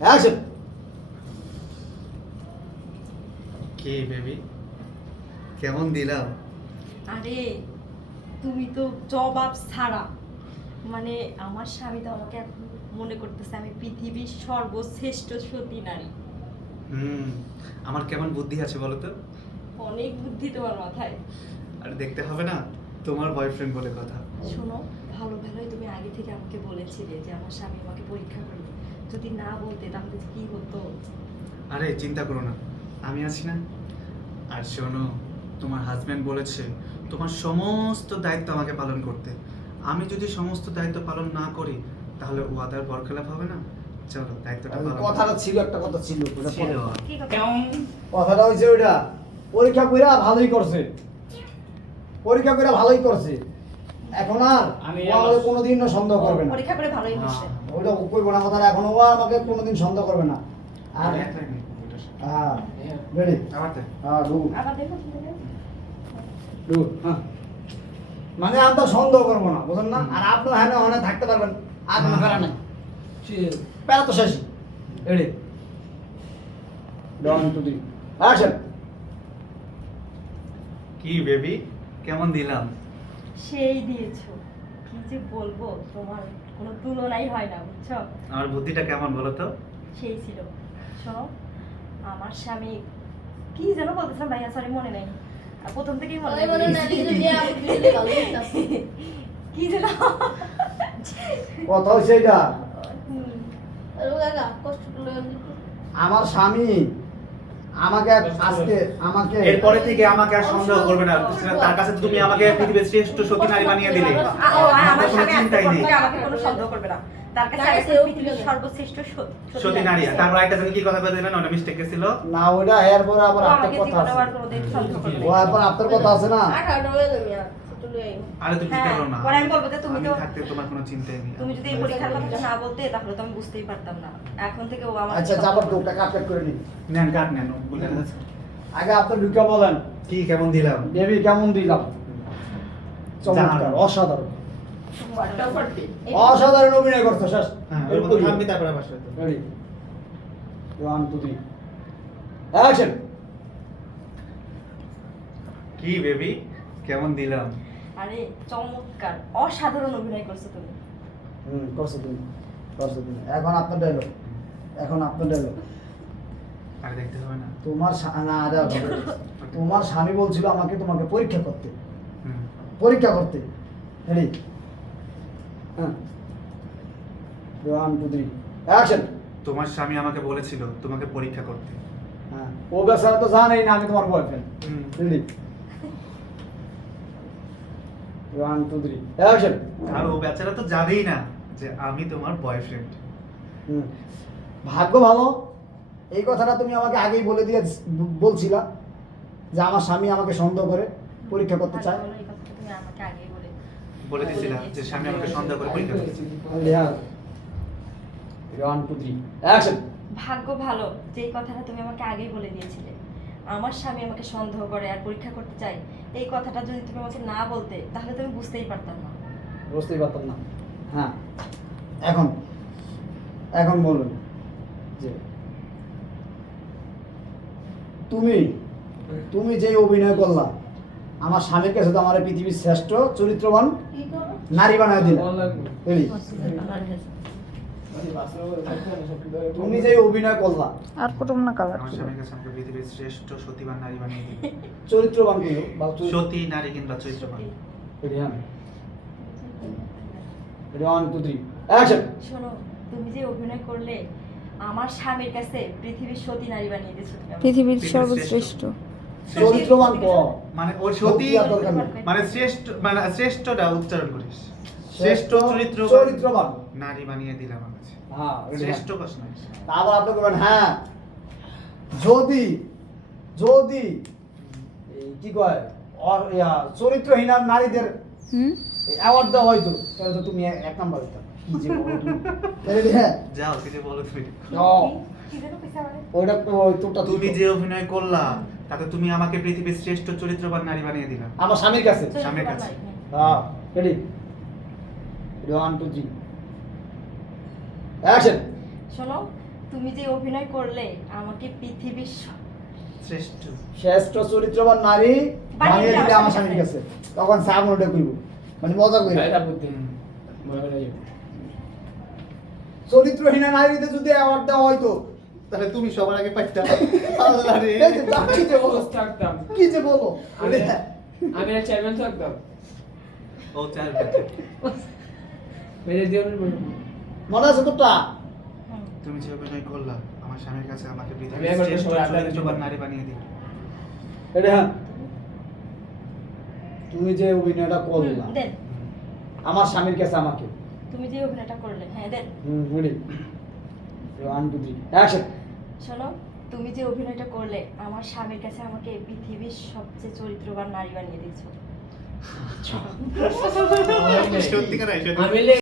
Action. কি baby কেমন দিলাম? আরে তুমি তো জবাব ছাড়া, মানে আমার স্বামী তো আমাকে এখন মনে করতেছে আমি পৃথিবীর সর্বশ্রেষ্ঠ সতী নারী। হুম, আমার কেমন বুদ্ধি আছে বলো তো? অনেক বুদ্ধি তোমার মাথায়। আর দেখতে হবে না, তোমার বয়ফ্রেন্ড বলে কথা। শোনো, ভালো ভালোই তুমি আগে থেকে আমাকে বলেছিলে যে আমার স্বামী আমাকে পরীক্ষা করবে, যদি না বলতে তাহলে কি হতো? আরে চিন্তা করো না, আমি আছি না। আর শোনো, তোমার হাজবেন্ড বলেছে তোমার সমস্ত দায়িত্ব আমাকে পালন করতে। আমি যদি সমস্ত দায়িত্ব পালন না করি তাহলে ওয়াদার বরখেলাপ হবে না। চলো দায়িত্বটা পালন করি। কথাটা ছিল, একটা কথা ছিল, ওটা ছিল। পরে। কি কথা? কথাটা হইছে ওইটা, পরীক্ষা কইরা ভালোই করছে, পরীক্ষা কইরা ভালোই করছে। এখন আর ও আমাকে কোনোদিনও সন্দেহ করবে না। পরীক্ষা করে ভালোই হয়েছে। ওইটা কইব না কথা, এখন ও আমাকে কোনোদিন সন্দেহ করবে না। আর আমি একটাই নেই, ওইটার সাথে। হ্যাঁ, রেডি। আমার তো। হ্যাঁ, ডু আবার দেখো তুমি দেখো। ডু হ্যাঁ। মানে আমি তো সন্দেহ করবো না, বুঝলেন না? আর আপনার হ্যাঁ ওখানে থাকতে পারবেন, আর কোনো প্যারা নাই। প্যারা তো শেষই। Ready, 1 2 3 action. কি বেবি কেমন দিলাম? সেই দিয়েছো, কি যে বলবো, তোমার কোনো তুলনাই হয় না, বুঝছো? আমার বুদ্ধিটা কেমন বলো তো? সেই ছিল। শোনো, আমার স্বামী কি যেন বলতেছিলাম ভাইয়া, সরি মনে নেই। আর প্রথম থেকেই মনে নেই। কি যেন কথা হচ্ছে এইটা, হুম, আমার স্বামী আমাকে আজকে আমাকে এরপরে থেকে আমাকে আর সন্দেহ করবে না। তার কাছে তো তুমি আমাকে পৃথিবীর শ্রেষ্ঠ সতী নারী বানিয়ে দিলে। আর আমার আমার কোনো স্বামী আজকে চিন্তাই নেই। থেকে আমাকে কোনো সন্দেহ করবে না। তার কাছে আমি এখন পৃথিবীর সর্বশ্রেষ্ঠ সতী নারী। তারপর একটা জানি কি কথা বলে দিলেন, ওটা মিস্টেক ছিল। না, ওইটা এরপরে আবার ও আপনার আমাকে কথা জীবনে আছে। আর কোনোদিন সন্দেহ করবে ও না। এরপর আপনার কথা আছে না। আরে তুমি চিন্তা হ্যাঁ, করো না, পরে আমি বলবো যে তুমি আমি তো- থাকতে তোমার কোনো চিন্তাই নেই। তুমি যদি এই পরীক্ষার কথা না বলতে তাহলে তো আমি বুঝতেই পারতাম না। এখন থেকে ও আমার আচ্ছা, যাবার দুটা কাট করে নিন। নেন কাট নেন, বলে আছে। আগে আপনি ঢুকে বলেন, কি কেমন দিলাম? দেবী কেমন দিলাম? চমৎকার, জানো। অসাধারণ, অসাধারণ অভিনয় করছো। শেষ। হ্যাঁ, ওর মতো থামবি তারপরে আবার শুরু করতে। Ready, 1 2 3 action. কি বেবি কেমন দিলাম? আরে চমৎকার, অসাধারণ অভিনয় করছো তুমি। করছো তুমি, করছো তুমি। এখন আপনার ডায়লগ, এখন আপনার ডায়লগ। আর দেখতে হবে না। তোমার না, আরে হবে না। তোমার স্বামী বলছিল আমাকে তোমাকে পরীক্ষা করতে, হুম। পরীক্ষা করতে। রেডি, হ্যাঁ, 1 2 3 অ্যাকশন। তোমার স্বামী আমাকে বলেছিল তোমাকে পরীক্ষা করতে। হ্যাঁ, ও বেচারা তো জানেই না আমি তোমার বয়ফ্রেন্ড। হুম। Ready, 1 2 3 action. আর ও বেচারা তো জানেই না যে আমি তোমার বয়ফ্রেন্ড। ভাগ্য ভালো, এই কথাটা তুমি আমাকে আগেই বলে দিয়ে বলছিলা যে আমার স্বামী আমাকে সন্দেহ করে পরীক্ষা করতে চায়। ভালো হলো এই কথাটা তুমি আমাকে আগেই বলে দিয়েছিলাম যে স্বামী আমাকে সন্দেহ করে পরীক্ষা করছে। হ্যাঁ, 1 2 3 অ্যাকশন। ভাগ্য ভালো যে এই কথাটা তুমি আমাকে আগেই বলে দিয়েছিলে। আমার স্বামী আমাকে সন্দেহ করে আর পরীক্ষা করতে চাই, এই কথাটা যদি তুমি আমাকে না বলতে তাহলে তুমি বুঝতেই পারতাম না। বুঝতেই পারতাম না। হ্যাঁ, এখন এখন বলুন যে তুমি তুমি যে অভিনয় করলা, আমার স্বামীর কাছে তো আমার পৃথিবীর শ্রেষ্ঠ চরিত্রবান নারী বানায় দিলা। রেডি, তুমি যে অভিনয় করলা, আর কুটুম না কালার আমার স্বামীর কাছে আমাকে পৃথিবীর শ্রেষ্ঠ সতীবান নারী বানিয়ে দিল। চরিত্রবান কি বা সতী নারী কিংবা চরিত্রবান। রেডি, হ্যাঁ, রেডি, 1 2 3 অ্যাকশন। শোনো, তুমি যে অভিনয় করলে আমার স্বামীর কাছে পৃথিবীর সতী নারী বানিয়ে দিয়েছো তুমি আমাকে। পৃথিবীর পৃথিবীর সর্বশ্রেষ্ঠ চরিত্রবান ক মানে ওর সতী সতী আর দরকার নেই। মানে শ্রেষ্ঠ, মানে শ্রেষ্ঠটা উচ্চারণ করিস। শ্রেষ্ঠ চরিত্রবান নারী বানিয়ে দিলাম আমার কাছে। হ্যাঁ, রেডি, শ্রেষ্ঠ প্রশ্ন। তারপর আপনি বলবেন হ্যাঁ, যদি যদি এই কি কয় চরিত্রহীন নারীদের হুম অ্যাওয়ার্ড দেওয়া হয়তো তাহলে তো তুমি এক নাম্বার হইতা। কি যে বলো তুমি। রেডি, হ্যাঁ, যাও কিছু বলো তুমি। কি যেন কইছে আমারে? ওইটা তো তোরটা তুমি যে অভিনয় করলা তাতে তুমি আমাকে পৃথিবীর শ্রেষ্ঠ চরিত্রবান নারী বানিয়ে দিলা। আমার স্বামীর কাছে। স্বামীর কাছে। হ্যাঁ, রেডি, 1 2 3 অ্যাকশন। শোনো, তুমি যে অভিনয় করলে আমাকে পৃথিবীর শ্রেষ্ঠ। শ্রেষ্ঠ চরিত্রবান নারী বানিয়ে বানিয়ে দিলে দিলে আমার আমার স্বামীর কাছে তখন সামনে ওটা কইব মানে মজা কইব এটা বুদ্ধি মনে করে যাও চরিত্রহীনা নারীতে যদি অ্যাওয়ার্ড দেওয়া হয়তো তাহলে তুমি সবার আগে পাইতা। আল্লাহ রে। এই যে দাম কি যে বলো থাকতাম কি যে বলো আমি আমি না চেয়ারম্যান থাকতাম ও চার বেঁচে। মেরে দিও না মনে আছে তোরটা হুম। তুমি যে অভিনয় করলা আমার স্বামীর কাছে আমাকে আমি পৃথিবীর একবার শ্রেষ্ঠ সবাই আড্ডা দিতে চরিত্রবান পারি। নারী বানিয়ে দিই। এটা হ্যাঁ তুমি যে অভিনয়টা করলা দেন আমার স্বামীর কাছে আমাকে তুমি যে অভিনয়টা করলে হ্যাঁ দেন রেডি 1 2 3 অ্যাকশন শোনো তুমি যে অভিনয়টা করলে আমার স্বামীর কাছে আমাকে পৃথিবীর সবচেয়ে চরিত্রবান নারী বানিয়ে দিয়েছো সত্যিকার আমি